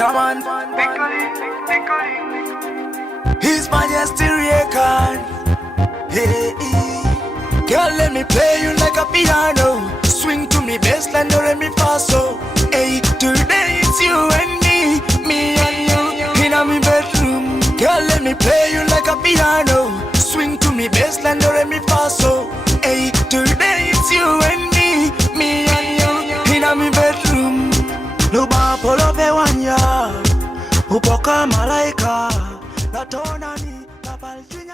preacherman. His majesty reckon. Hey, girl, let me play you like a piano. Swing to me bassline, do re mi fa so. Hey, today it's you and me and you in a me bedroom. Girl, let me play you like a piano. Swing to me bassline, do re mi fa so. Hey, today it's you and me and you in a me bedroom. No ba polo pe wanya, upoka malaika, na tona ni.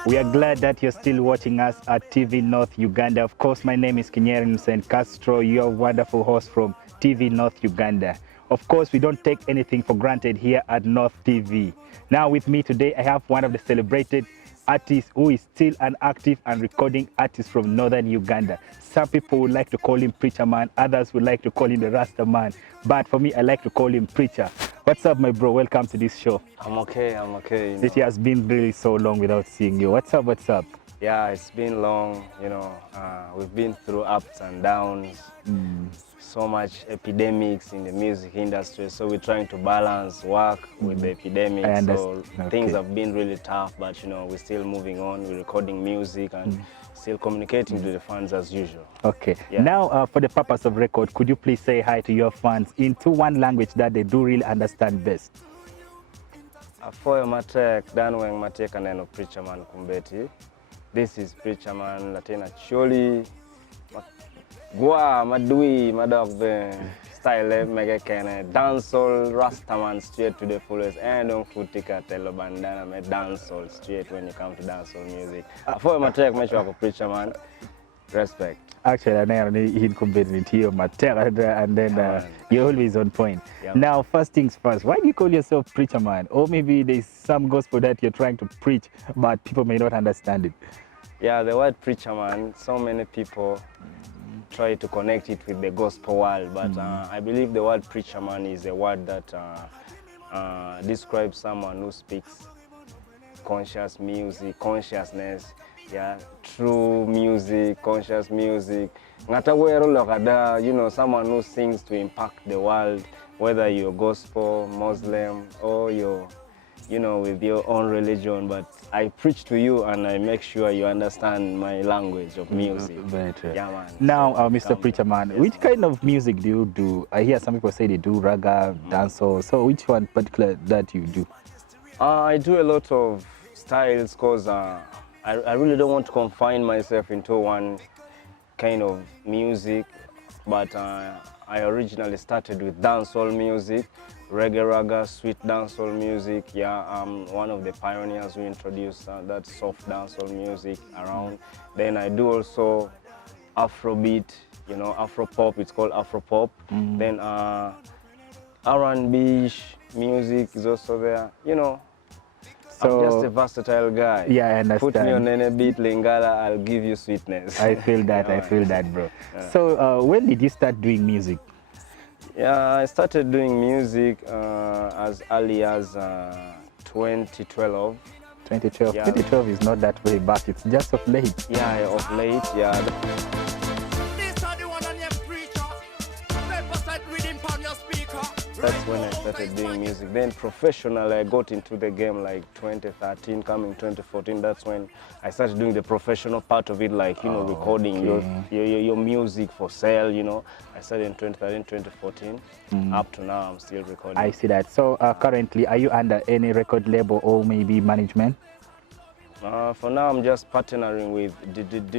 We are glad that you're still watching us at Tvnorth Uganda. Of course, my name is St. Castro, your wonderful host from Tvnorth Uganda. Of course, we don't take anything for granted here at North TV. Now with me today, I have one of the celebrated artists who is still an active and recording artist from northern Uganda. Some people would like to call him Preacher Man, others would like to call him the Rasta Man. But for me, I like to call him Preacher. What's up, my bro? Welcome to this show. I'm okay. This year has been really so long without seeing you. What's up? Yeah, it's been long, we've been through ups and downs, so much epidemics in the music industry, so we're trying to balance work with the epidemic, so things have been really tough, but we're still moving on, we're recording music and still communicating to the fans as usual. Okay, yeah. Now for the purpose of record, could you please say hi to your fans into one language that they do really understand best? Afoyo matek, danweng matek aneno preacherman kumbeti. This is preacherman Latina Choli, Gua, Madui, Madog, style, Mega Kene, dancehall, Rastaman straight to the fullest, and don't put ticket, tell bandana, me dancehall straight when you come to dancehall music. For my track, make sure for preacherman, respect. Actually, I never need competing to my and then you're always on point. Yeah. Now, first things first, why do you call yourself preacher man? Or maybe there's some gospel that you're trying to preach, but people may not understand it. Yeah, the word preacher man, so many people try to connect it with the gospel world, but I believe the word preacher man is a word that describes someone who speaks conscious music, consciousness, yeah, true music, conscious music. Someone who sings to impact the world, whether you're gospel, Muslim, or you're with your own religion, but I preach to you and I make sure you understand my language of music. Very true. Yeah, man. Now, Mr. Preacher Man, yes, which kind of music do you do? I hear some people say they do raga, dancehall. So which one particular that you do? I do a lot of styles because I really don't want to confine myself into one kind of music, but I originally started with dancehall music, reggae raga, sweet dancehall music. Yeah, I'm one of the pioneers who introduced that soft dancehall music around. Then I do also Afrobeat, Afro pop. It's called Afro pop. Then R&B music is also there. So, I'm just a versatile guy. Yeah, I understand. Put me on any beat, Lingala, I'll give you sweetness. I feel that. I feel that, bro. Yeah. So when did you start doing music? Yeah, I started doing music as early as 2012. 2012? Yeah. 2012 is not that way back, it's just of late. Yeah, of late, yeah. That's when I started doing music. Then professionally, I got into the game like 2013, coming 2014. That's when I started doing the professional part of it, like, recording your music for sale, I started in 2013, 2014. Up to now, I'm still recording. I see that. So currently, are you under any record label or maybe management? For now, I'm just partnering with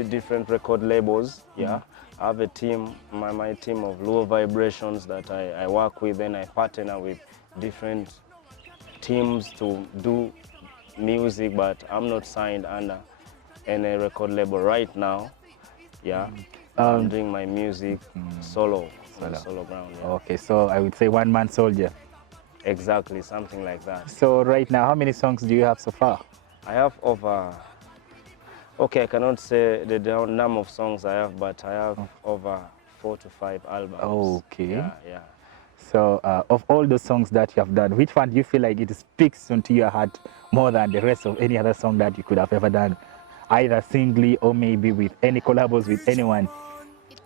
different record labels, yeah. I have a team, my team of low vibrations that I work with, and I partner with different teams to do music, but I'm not signed under any record label right now. Yeah, I'm doing my music solo ground. Yeah. Okay, so I would say one-man soldier. Exactly, something like that. So right now, how many songs do you have so far? I have over, okay, I cannot say the number of songs I have, but I have over 4 to 5 albums. Okay. Yeah. So of all the songs that you have done, which one do you feel like it speaks into your heart more than the rest of any other song that you could have ever done? Either singly or maybe with any collabos with anyone?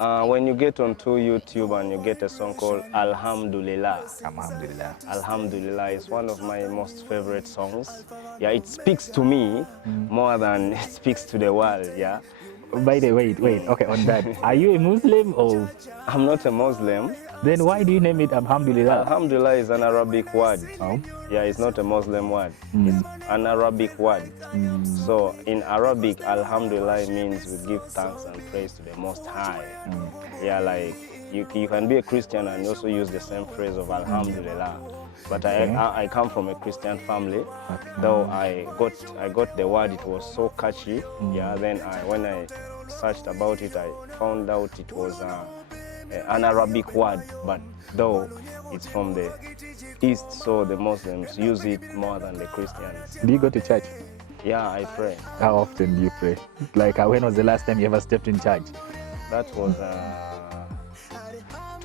When you get onto YouTube and you get a song called Alhamdulillah. Alhamdulillah. Alhamdulillah is one of my most favorite songs. Yeah, it speaks to me more than it speaks to the world, yeah. By the way, wait, okay, on that, are you a Muslim or? I'm not a Muslim. Then why do you name it Alhamdulillah? Alhamdulillah is an Arabic word. Oh. Yeah, it's not a Muslim word. It's an Arabic word. So in Arabic, Alhamdulillah means we give thanks and praise to the Most High. Yeah, like you can be a Christian and also use the same phrase of Alhamdulillah. But I come from a Christian family. Though I got the word, it was so catchy. Yeah, then when I searched about it, I found out it was an Arabic word, but though it's from the East, so the Muslims use it more than the Christians. Do you go to church? Yeah, I pray. How often do you pray? Like when was the last time you ever stepped in church? That was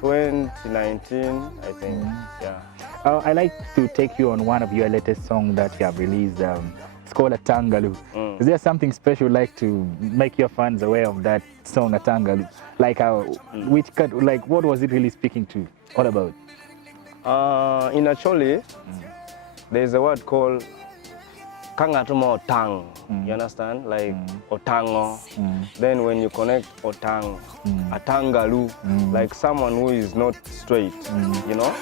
2019, I think. Yeah. I like to take you on one of your latest songs that you have released. It's called Atangalu. Is there something special like to make your fans aware of that song Atangalu? Like what was it really speaking to? All about? In Acholi, there's a word called Kangatuma Otang. You understand? Like Otango. Then when you connect Otang, Atangalu, like someone who is not straight, you know?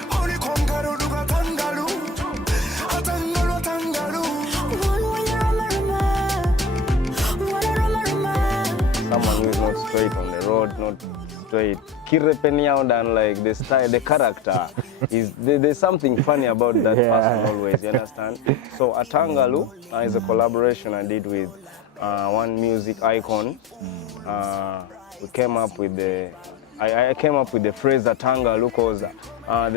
Someone who is not straight on the road, not straight. And like the style, the character is there's something funny about that person always. You understand? So Atangalu is a collaboration I did with one music icon. We came up with I came up with the phrase Atangalu because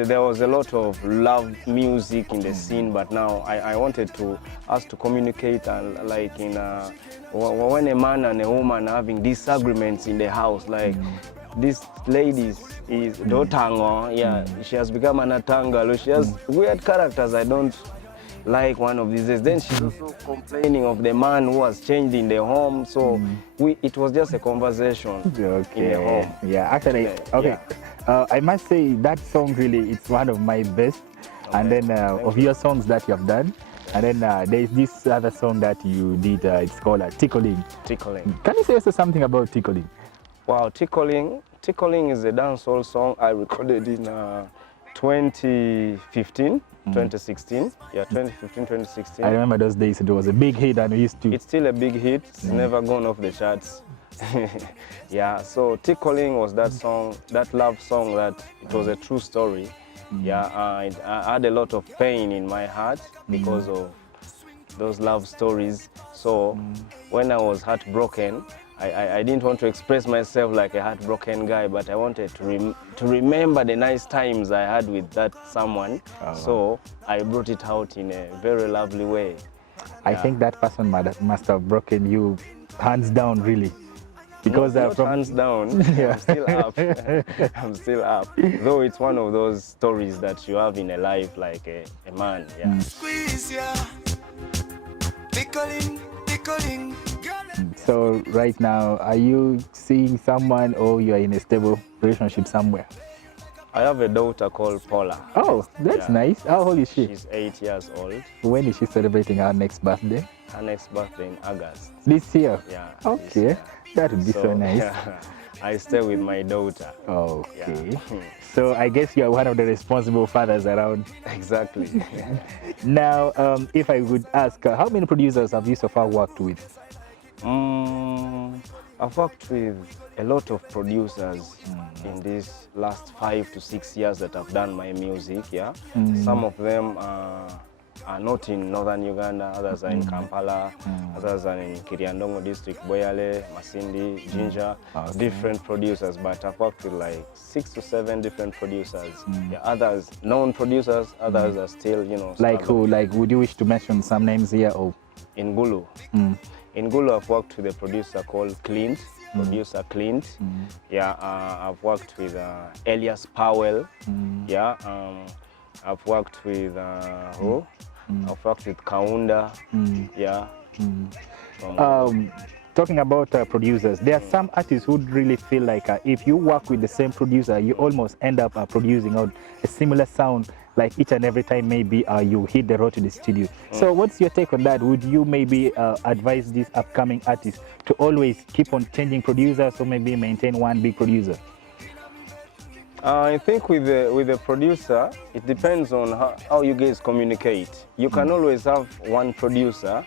there was a lot of love music in the scene, but now I wanted us to communicate like in when a man and a woman are having disagreements in the house, like this lady is Dotango, she has become an Atangalu. She has weird characters. I don't like one of these days. Then she's also complaining of the man who has changed in the home. So it was just a conversation in the home. Yeah, actually, okay. Yeah. I must say that song really, it's one of my best. Okay. And then of your songs that you have done. And then there's this other song that you did, it's called Tickling. Tickling. Can you say also something about Tickling? Wow, Tickling is a dancehall song I recorded in 2015, 2016. Yeah, 2015, 2016. I remember those days, it was a big hit and we used to... It's still a big hit, it's never gone off the charts. Yeah, so Tickling was that song, that love song that it was a true story. Yeah, I had a lot of pain in my heart because of those love stories. So when I was heartbroken, I didn't want to express myself like a heartbroken guy, but I wanted to remember the nice times I had with that someone. So I brought it out in a very lovely way. I think that person must have broken you hands down, really. Because not hands down, I'm still up. I'm still up. Though it's one of those stories that you have in a life like a man. Yeah. Squeeze, tickling, tickling. So right now, are you seeing someone or you are in a stable relationship somewhere? I have a daughter called Paula. Oh, that's nice. How old is she? She's 8 years old. When is she celebrating her next birthday? Her next birthday in August. This year? Yeah. Okay, that would be so nice. Yeah, I stay with my daughter. Okay. Yeah. So I guess you are one of the responsible fathers around. Exactly. Now, if I would ask, how many producers have you so far worked with? I've worked with a lot of producers in these last 5 to 6 years that I've done my music. Yeah, some of them are not in northern Uganda, others are in Kampala, others are in Kiriandongo district, Boyale, Masindi, Jinja, different producers. But I've worked with like 6 to 7 different producers. Yeah, others known producers, others are still, you know. Like who? Like, would you wish to mention some names here? Or in Gulu. In Gulu, I've worked with a producer called Clint, producer Clint. Yeah, I've worked with Elias Powell. Yeah, I've worked with who? I've worked with Kaunda. Yeah. talking about producers, there are some artists who really feel like if you work with the same producer, you almost end up producing out a similar sound like each and every time maybe you hit the road to the studio. So what's your take on that? Would you maybe advise these upcoming artists to always keep on changing producers or maybe maintain one big producer? I think with the producer, it depends on how you guys communicate. You can always have one producer,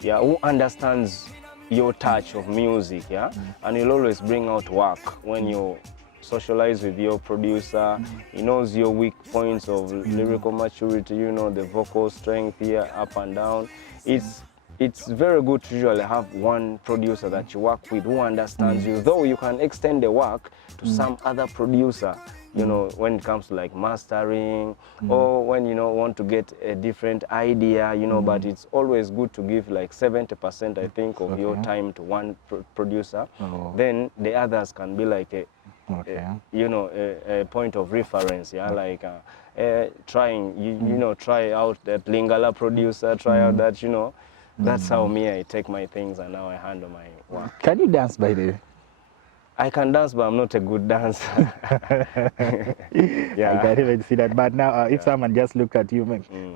yeah, who understands your touch of music, yeah, and he'll always bring out work when you socialize with your producer. He knows your weak points of lyrical maturity, you know, the vocal strength here, up and down. It's very good to usually have one producer that you work with who understands you, though you can extend the work to some other producer, you know, when it comes to like mastering or when, you know, want to get a different idea, you know, but it's always good to give like 70%, I think, of your time to one producer. Then the others can be like a, you know, a point of reference, yeah, like trying, you know, try out that Lingala producer, try out that, you know. That's how me, I take my things and how I handle my work. Can you dance, by the way? I can dance, but I'm not a good dancer. Yeah. I can't even see that. But now, if someone just look at you,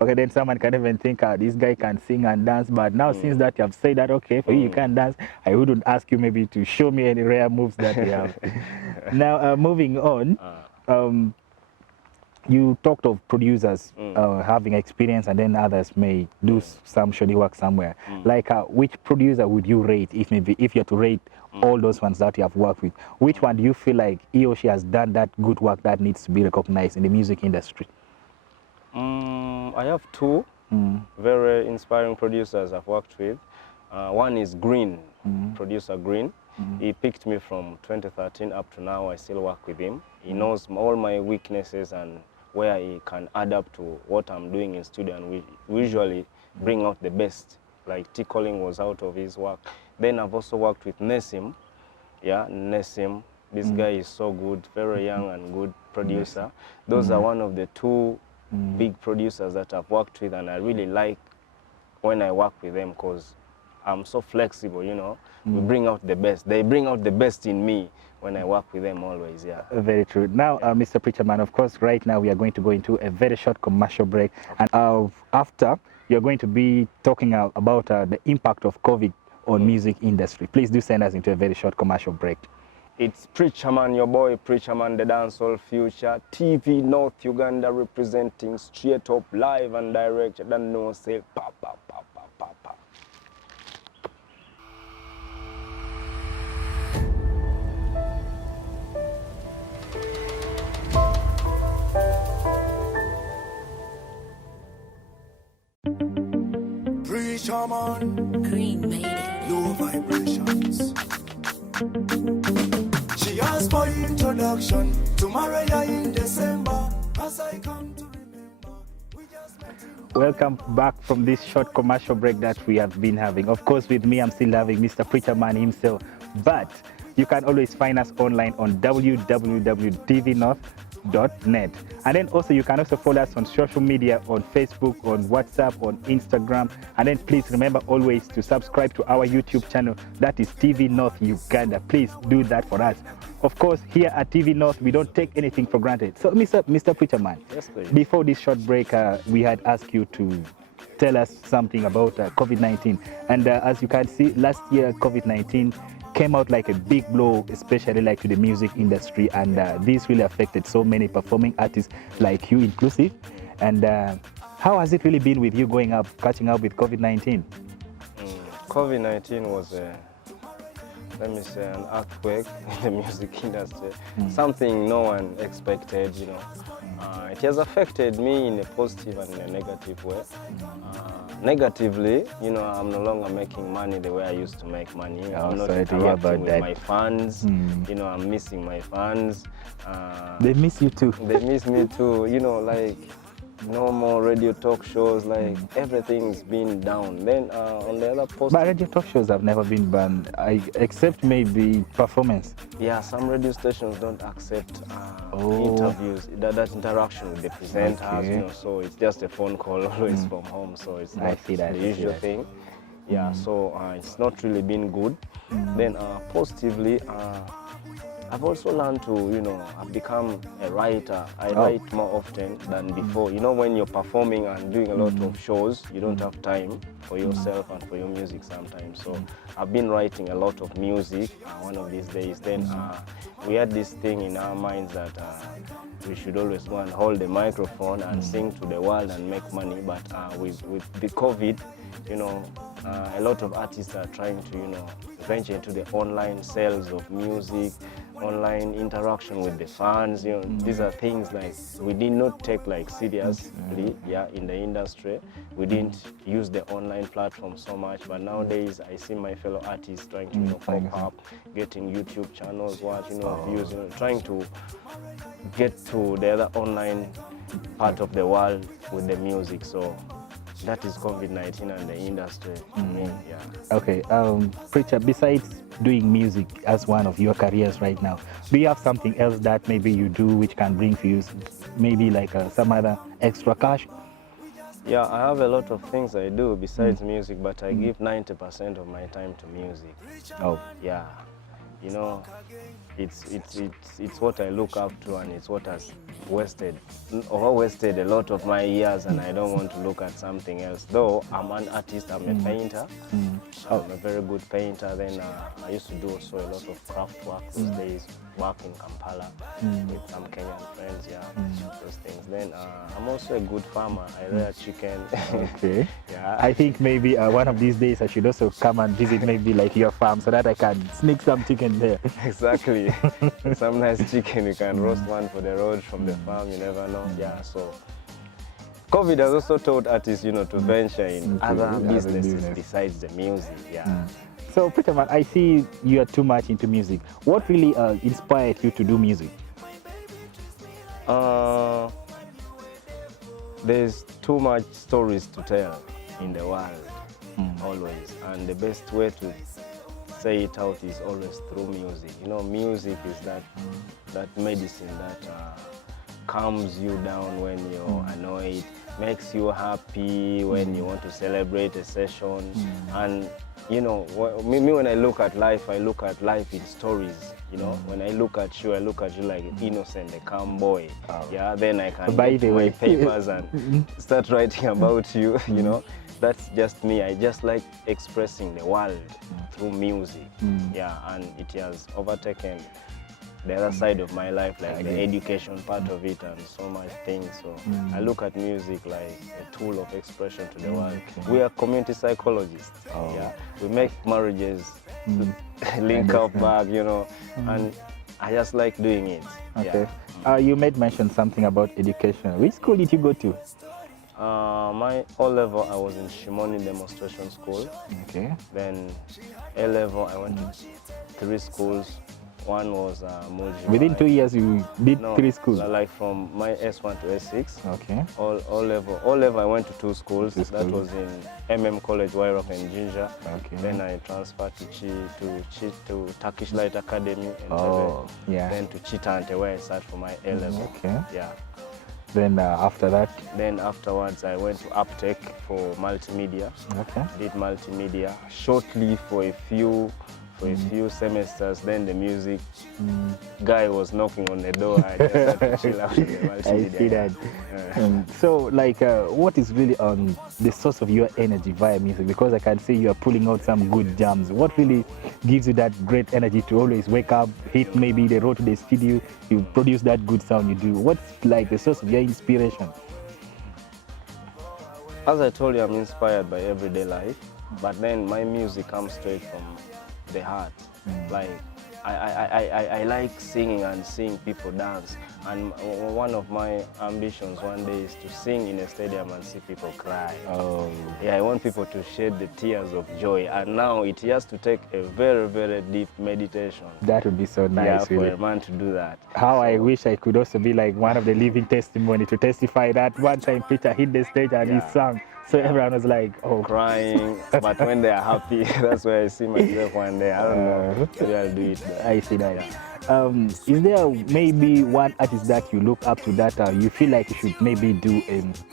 okay, then someone can even think, this guy can sing and dance. But now, since that you have said that, okay, for you, you can dance, I wouldn't ask you maybe to show me any rare moves that you have. Now, moving on, you talked of producers having experience and then others may do some shoddy work somewhere. Like which producer would you rate if maybe if you had to rate all those ones that you have worked with? Which one do you feel like he or she has done that good work that needs to be recognized in the music industry? I have two very inspiring producers I've worked with. One is Green, producer Green. He picked me from 2013 up to now. I still work with him. He knows all my weaknesses and where he can adapt to what I'm doing in studio, and we usually bring out the best. Like tickling was out of his work. Then I've also worked with Nesim. Yeah, Nesim. This guy is so good, very young and good producer. Those are one of the two big producers that I've worked with, and I really like when I work with them because I'm so flexible, you know. We bring out the best. They bring out the best in me when I work with them always, yeah. Very true. Now, Mr. Preacherman, of course, right now we are going to go into a very short commercial break. And after, you're going to be talking about the impact of COVID on music industry. Please do send us into a very short commercial break. It's Preacherman, your boy, Preacherman, the dancehall future. Tvnorth Uganda representing straight up, live and direct. You don't know, say, pop, pop, pop, pop, pop, pop. Preacherman, Green made it. low vibrations. She asked for introduction. Tomorrow you're in December. As I come to remember, we just met in... Welcome back from this short commercial break that we have been having. Of course, with me, I'm still having Mr. Preacherman himself. But you can always find us online on www.tvnorth.net. And then also you can also follow us on social media, on Facebook, on WhatsApp, on Instagram. And then please remember always to subscribe to our YouTube channel. That is Tvnorth Uganda. Please do that for us. Of course, here at Tvnorth, we don't take anything for granted. So, Mr. Preacherman, Yes, please. before this short break, we had asked you to tell us something about COVID-19. And as you can see, last year, COVID-19 came out like a big blow, especially like to the music industry. And this really affected so many performing artists like you inclusive. And how has it really been with you going up, catching up with COVID-19? COVID-19 was let me say, an earthquake in the music industry. Something no one expected, you know. It has affected me in a positive and in a negative way. Negatively, you know, I'm no longer making money the way I used to make money. I'm not interacting with my fans. You know, I'm missing my fans. They miss you too. They miss me too. You know, like no more radio talk shows, like everything's been down. Then on the other post, but radio talk shows have never been banned, except maybe performance. Yeah, some radio stations don't accept interviews, that interaction with the presenters, you know, so it's just a phone call always from home, so it's not the usual thing. Yeah, so it's not really been good. Then positively, I've also learned to, I've become a writer. I write more often than before. You know, when you're performing and doing a lot of shows, you don't have time for yourself and for your music sometimes. So I've been writing a lot of music one of these days. Then we had this thing in our minds that we should always go and hold the microphone and sing to the world and make money. But with the COVID, a lot of artists are trying to, venture into the online sales of music, online interaction with the fans. These are things like we did not take like seriously, in the industry. We didn't use the online platform so much, but nowadays I see my fellow artists trying to pop up, getting YouTube channels, watching views, trying to get to the other online part of the world with the music. So that is COVID-19 and the industry. Okay, Preacher, besides doing music as one of your careers right now, do you have something else that maybe you do which can bring for you maybe like some other extra cash? Yeah, I have a lot of things I do besides music, but I give 90% of my time to music. Oh. Yeah, it's what I look up to, and it's what has wasted a lot of my years, and I don't want to look at something else. Though I'm an artist, I'm a painter. I'm a very good painter. Then I used to do also a lot of craft work those days, work in Kampala with some Kenyan friends, those things. Then I'm also a good farmer. I rear chicken. Okay. I think maybe one of these days I should also come and visit maybe like your farm so that I can sneak some chicken there. Exactly. Some nice chicken, you can roast one for the road from the farm, you never know. Yeah, so COVID has also taught artists, to venture in other businesses besides the music. So preacherman, I see you are too much into music. What really inspired you to do music? There's too much stories to tell in the world, always, and the best way to say it out is always through music. Music is that medicine that calms you down when you're annoyed, makes you happy when you want to celebrate a session. And me when I look at life in stories. When I look at you like innocent, a calm boy. Then I can By get the my way, papers and start writing about you. That's just me. I just like expressing the world through music. And it has overtaken the other side of my life, like the education part of it and so much things. So I look at music like a tool of expression to the world. We are community psychologists. We make marriages link up back, and I just like doing it. Okay. You made mention something about education. Which school did you go to? My O-level, I was in Shimoni Demonstration School. Okay. Then A-level, I went to 3 schools. One was Muji. Within 2 years, you did 3 schools? Like from my S1 to S6. Okay. O-level, I went to 2 schools. That was in MM College, Wairok and Jinja. Okay. Then I transferred to Turkish Light Academy. Then to Chitante, where I sat for my A-level. Okay. Yeah. Then after that? Then afterwards, I went to Uptech for multimedia. Okay. Did multimedia shortly for a few semesters. Then the music guy was knocking on the door. I just had to chill out with the multimedia. I see that. So, like, what is really the source of your energy via music? Because I can see you are pulling out some good jams. What really gives you that great energy to always wake up, hit maybe the road to the studio, you produce that good sound you do? What's like the source of your inspiration? As I told you, I'm inspired by everyday life, but then my music comes straight from the heart. Like I like singing and seeing people dance, and one of my ambitions one day is to sing in a stadium and see people cry. I want people to shed the tears of joy, and now it has to take a very, very deep meditation. That would be so nice, for a man to do that. I wish I could also be like one of the living testimony to testify that one time Peter hit the stage and he sang. So everyone was like, crying. But when they are happy, that's where I see myself one day. I don't know. Maybe I'll do it. I see that. Is there maybe one artist that you look up to that you feel like you should maybe do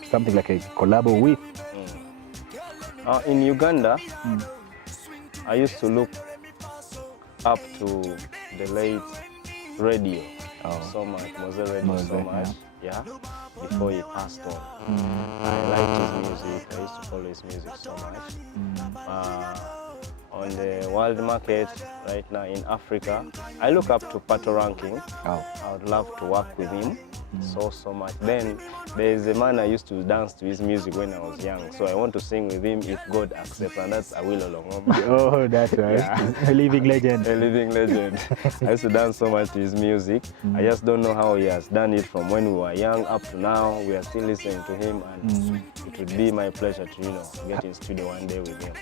something like a collab with? In Uganda, I used to look up to the late radio so much, Mose Radio so much, yeah, before he passed on. I liked his music, I used to follow his music so much. On the world market right now in Africa, I look up to Pato Ranking. I would love to work with him so much. Then there's a man I used to dance to his music when I was young, so I want to sing with him if God accepts, and that's Awilo Longomba. Oh, that's right. Yeah. A living legend. A living legend. I used to dance so much to his music. I just don't know how he has done it from when we were young up to now. We are still listening to him, and it would be my pleasure to, get in studio one day with him.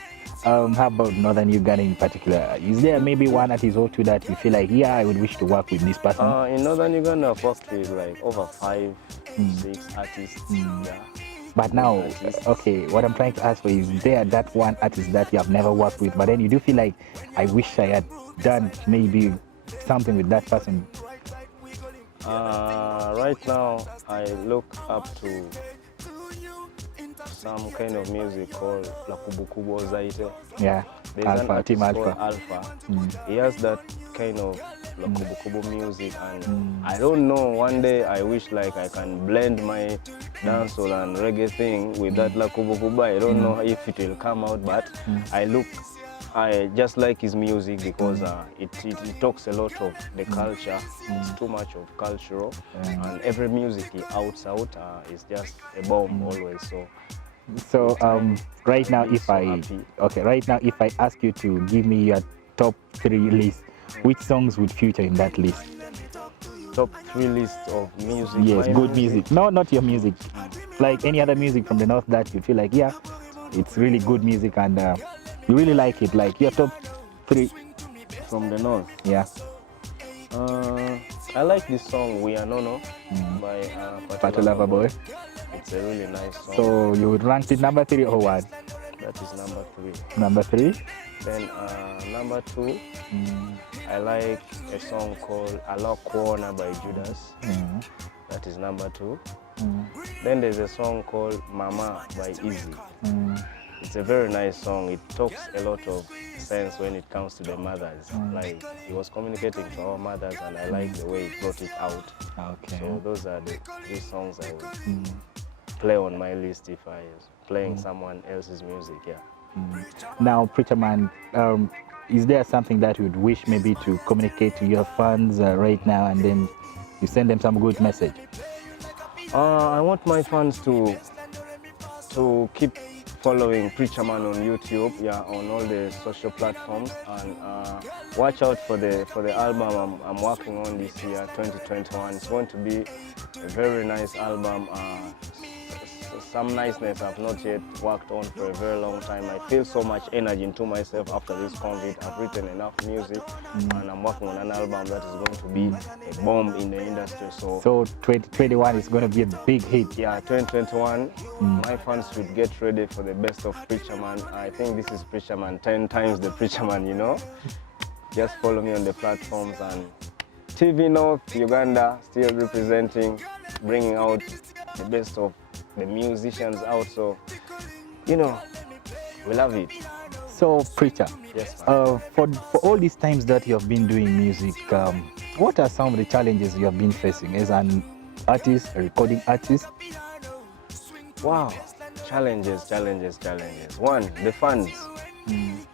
How about Northern Uganda in particular? Is there maybe one artist or two that you feel like, yeah, I would wish to work with this person? In Northern Uganda, I've worked with like over 5, 6 artists. Yeah. But now, okay, what I'm trying to ask for is there that one artist that you have never worked with, but then you do feel like, I wish I had done maybe something with that person? Right now, I look up to some kind of music called La Kubukubo Zaite. Yeah, there's Alpha, Team Alpha. Alpha. He has that kind of La Kubukubo music, and I don't know, one day I wish like I can blend my dancehall and reggae thing with that La Kubukubo. I don't know if it will come out, but I just like his music because it talks a lot of the culture. It's too much of cultural, and every music he outs out is just a bomb always. So right now, if I ask you to give me your top 3 list, which songs would feature in that list? Top 3 list of music? Yes, good music. No, not your music. Like any other music from the North that you feel like, yeah, it's really good music and you really like it. Like your top 3 from the North. Yeah. I like this song "We Are Nono" by Pato Lover Boy. It's a really nice song. So you would rank it number 3 or what? That is number 3. Number 3? Then number 2, I like a song called "Alo Kuona" by Judas. That is number 2. Then there's a song called "Mama" by Easy. It's a very nice song. It talks a lot of sense when it comes to the mothers. Like he was communicating to our mothers, and I like the way he brought it out. Okay. So those are the 3 songs I would play on my list if I was playing someone else's music. Yeah. Now, preacherman, is there something that you would wish maybe to communicate to your fans right now, and then you send them some good message? I want my fans to keep following Preacherman on YouTube, on all the social platforms, and watch out for the album I'm working on this year, 2021. It's going to be a very nice album. Some niceness I've not yet worked on for a very long time. I feel so much energy into myself after this COVID. I've written enough music, and I'm working on an album that is going to be a bomb in the industry. So 2021 is going to be a big hit. Yeah, 2021, my fans should get ready for the best of Preacherman. I think this is Preacherman 10 times the Preacherman, Just follow me on the platforms, and Tvnorth Uganda still representing, bringing out the best of the musicians out. So, we love it. So, Preacher, yes, for all these times that you have been doing music, what are some of the challenges you have been facing as an artist, a recording artist? Wow, challenges. One, the fans.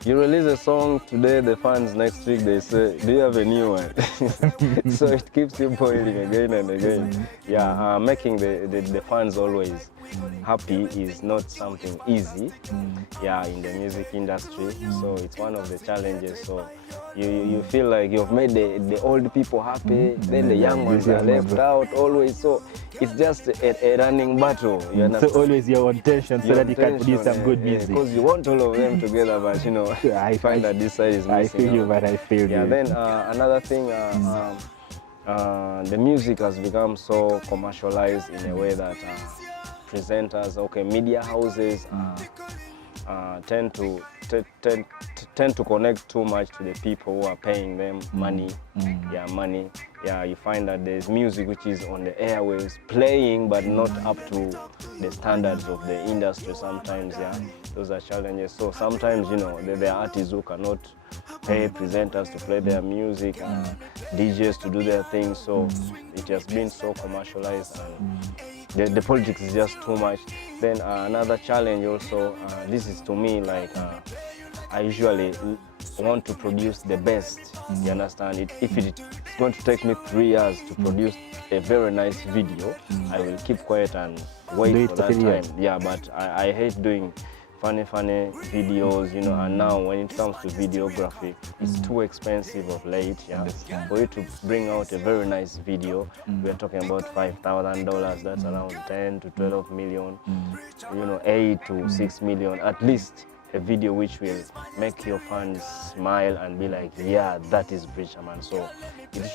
You release a song today, the fans next week they say, do you have a new one? So it keeps you boiling again and again. Yeah, making the fans always happy is not something easy, in the music industry. So it's one of the challenges. So you feel like you've made the old people happy, then the young ones are left out always. So it's just a running battle. So always you're on tension so that you can produce some good music. Because you want all of them together, but I find that this side is missing. I feel you, but I feel you. Yeah, then another thing, the music has become so commercialized in a way that presenters, media houses tend to tend to connect too much to the people who are paying them money. Yeah, money. Yeah, you find that there's music which is on the airwaves playing, but not up to the standards of the industry sometimes. Yeah, those are challenges. So sometimes, you know, there are artists who cannot pay presenters to play their music, DJs to do their thing. So it has been so commercialized, and the politics is just too much. Then another challenge also, this is to me like I usually want to produce the best. You understand? If it's going to take me 3 years to produce a very nice video, I will keep quiet and wait for that time. Yeah, but I hate doing funny videos, you know, and now when it comes to videography, it's too expensive of late. Yeah, for you to bring out a very nice video, we are talking about $5,000. That's around 10 to 12 million, you know, 8 to 6 million at least. A video which will make your fans smile and be like, yeah, that is preacherman. So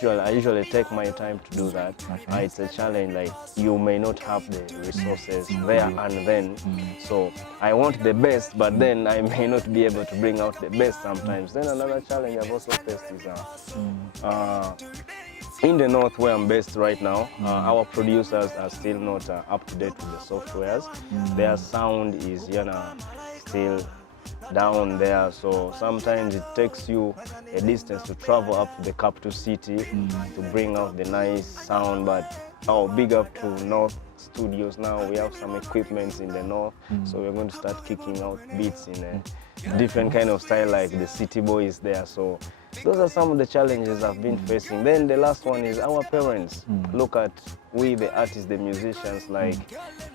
I usually take my time to do that. It's a challenge, like you may not have the resources there and then. So I want the best, but then I may not be able to bring out the best sometimes. Then another challenge I've also faced is in the North, where I'm based right now, our producers are still not up to date with the softwares. Their sound is, you know, still down there, so sometimes it takes you a distance to travel up to the capital city to bring out the nice sound. But big up to North Studios now. We have some equipment in the North, so we're going to start kicking out beats in a different kind of style like the City Boys there. So those are some of the challenges I've been facing. Then the last one is our parents. Look at we, the artists, the musicians, like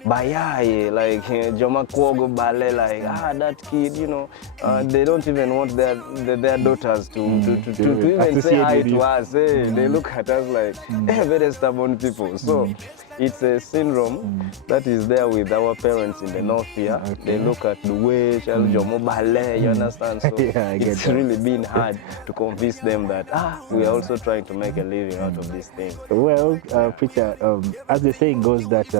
Bayaye, like Joma Kwogo Bale, like that kid, you know, they don't even want their daughters to even say hi to us. They look at us like very stubborn people. So it's a syndrome that is there with our parents in the North here. They look at the way Jomo Bale, you understand? So it's really been hard to convince them that we are also trying to make a living out of this thing. Well, preacher, as the saying goes that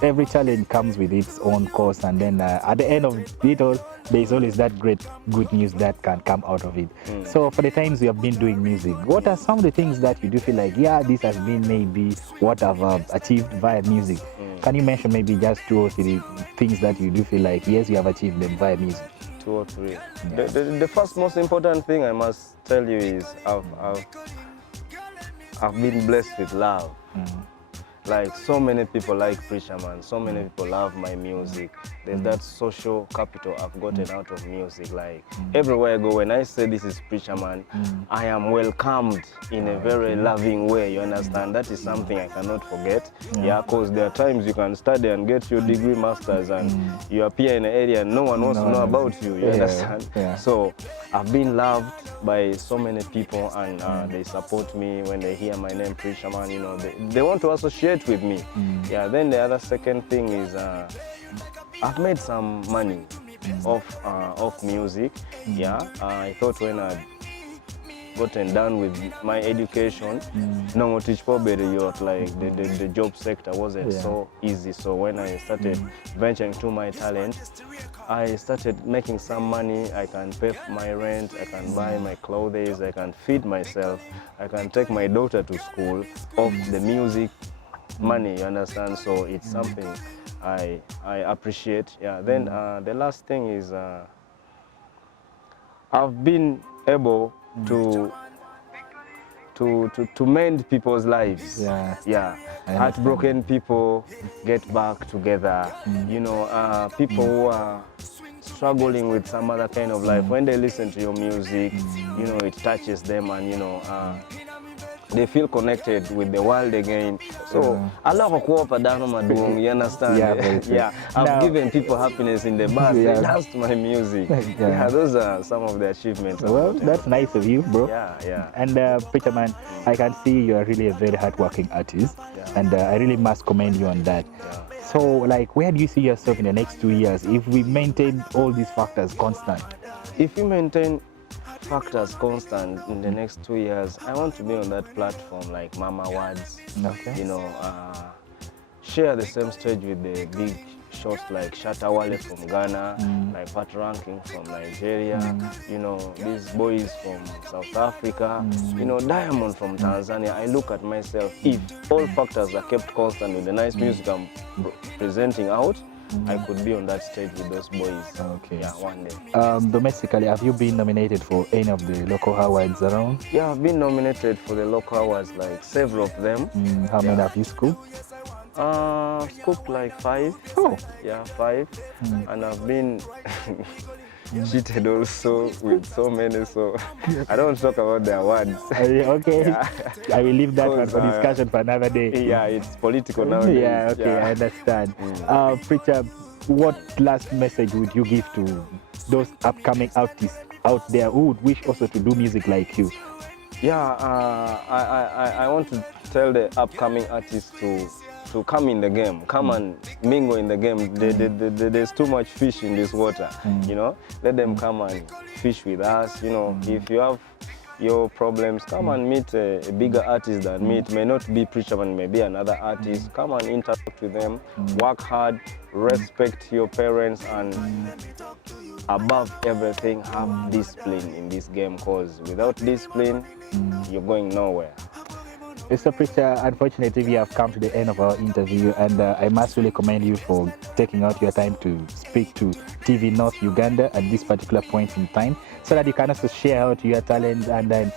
every challenge comes with its own cost, and then at the end of it all, there's always that good news that can come out of it. So for the times you have been doing music, what are some of the things that you do feel like, yeah, this has been maybe what I've achieved via music? Can you mention maybe just 2 or 3 things that you do feel like, yes, you have achieved them via music? 2 or 3. Yeah. The first most important thing I must tell you is I've been blessed with love. Like so many people like preacherman, so many people love my music. There's that social capital I've gotten out of music. Like everywhere I go, when I say this is preacherman, I am welcomed in a very loving way. You understand? That is something I cannot forget. Yeah, because there are times you can study and get your degree, masters, and you appear in an area and no one wants to know about you. You understand? So I've been loved by so many people, and they support me when they hear my name, preacherman. You know, they want to associate with me. Yeah. Then the other second thing is I've made some money off music. Yeah. I thought when I'd gotten done with my education, no teach probably like the job sector wasn't so easy. So when I started venturing to my talent, I started making some money. I can pay my rent, I can buy my clothes, I can feed myself, I can take my daughter to school off the music money, you understand? So it's something I appreciate. Yeah. Then the last thing is I've been able to mend people's lives. Yeah. Heartbroken people get back together. You know, people who are struggling with some other kind of life, when they listen to your music, you know, it touches them, and you know, they feel connected with the world again. So Allah you understand? Yeah. I've given people happiness in the bus. They dance to my music. Those are some of the achievements. Well, that's nice of you, bro. Yeah. And preacherman, I can see you are really a very hardworking artist, and I really must commend you on that. So, like, where do you see yourself in the next 2 years if we maintain all these factors constant? If you maintain factors constant in the next 2 years, I want to be on that platform like Mama Words. You know, share the same stage with the big shots like Shatta Wale from Ghana, like Pat Ranking from Nigeria, you know, these boys from South Africa, you know, Diamond from Tanzania. I look at myself, if all factors are kept constant with the nice music I'm presenting out, I could be on that stage with those boys. Okay. Yeah, one day. Domestically, have you been nominated for any of the local awards around? Yeah, I've been nominated for the local awards, like several of them. How many have you scooped? Scooped like 5. Oh. Yeah, 5. And I've been cheated also with so many, so I don't talk about the awards. Okay. Yeah. I will leave that one for discussion for another day. Yeah, it's political nowadays. Yeah, okay, I understand. Preacher, what last message would you give to those upcoming artists out there who would wish also to do music like you? Yeah, I want to tell the upcoming artists to come in the game, come and mingle in the game. There's too much fish in this water, you know. Let them come and fish with us, you know. If you have your problems, come and meet a bigger artist than me. It may not be Preacherman, maybe another artist. Come and interact with them, work hard, respect your parents, and above everything, have discipline in this game, because without discipline, you're going nowhere. Mr. Preacher, unfortunately, we have come to the end of our interview, and I must really commend you for taking out your time to speak to Tvnorth Uganda at this particular point in time, so that you can also share out your talents, and then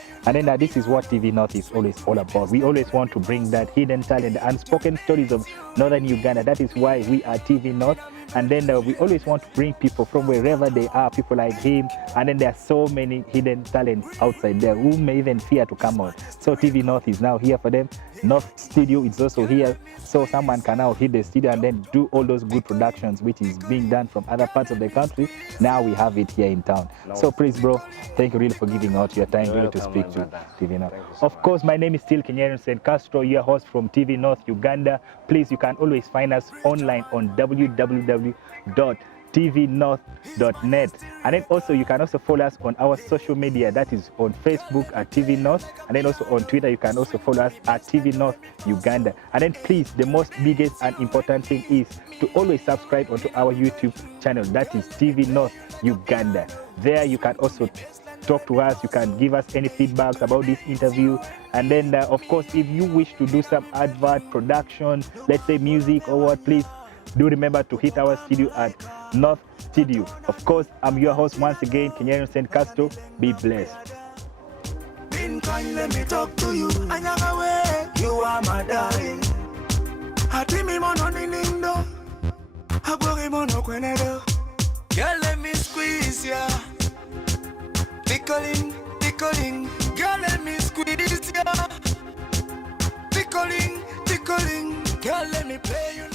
this is what Tvnorth is always all about. We always want to bring that hidden talent, the unspoken stories of Northern Uganda. That is why we are Tvnorth. And then we always want to bring people from wherever they are, people like him. And then there are so many hidden talents outside there who may even fear to come out. So Tvnorth is now here for them. North Studio is also here. So someone can now hit the studio and then do all those good productions, which is being done from other parts of the country. Now we have it here in town. So please, bro, thank you really for giving out your time really to speak to Tvnorth. Of course, my name is still Kenyarin Castro, your host from Tvnorth Uganda. Please, you can always find us online on www.tvnorth.net, and then also you can also follow us on our social media, that is on Facebook at Tvnorth, and then also on Twitter you can also follow us at Tvnorth Uganda. And then please, the most biggest and important thing is to always subscribe onto our YouTube channel, that is Tvnorth Uganda. There you can also talk to us, you can give us any feedbacks about this interview, and then of course if you wish to do some advert production, let's say music or what, please do remember to hit our studio at North Studio. Of course, I'm your host once again, Kenyarin Castro. Be blessed. Been kind, let me talk to you. You are my darling. Hatimi mono ninindo. Habori mono kwenedo. Girl, let me squeeze ya. Tickling, tickling. Girl, let me squeeze ya. Tickling, tickling. Girl, let me play you.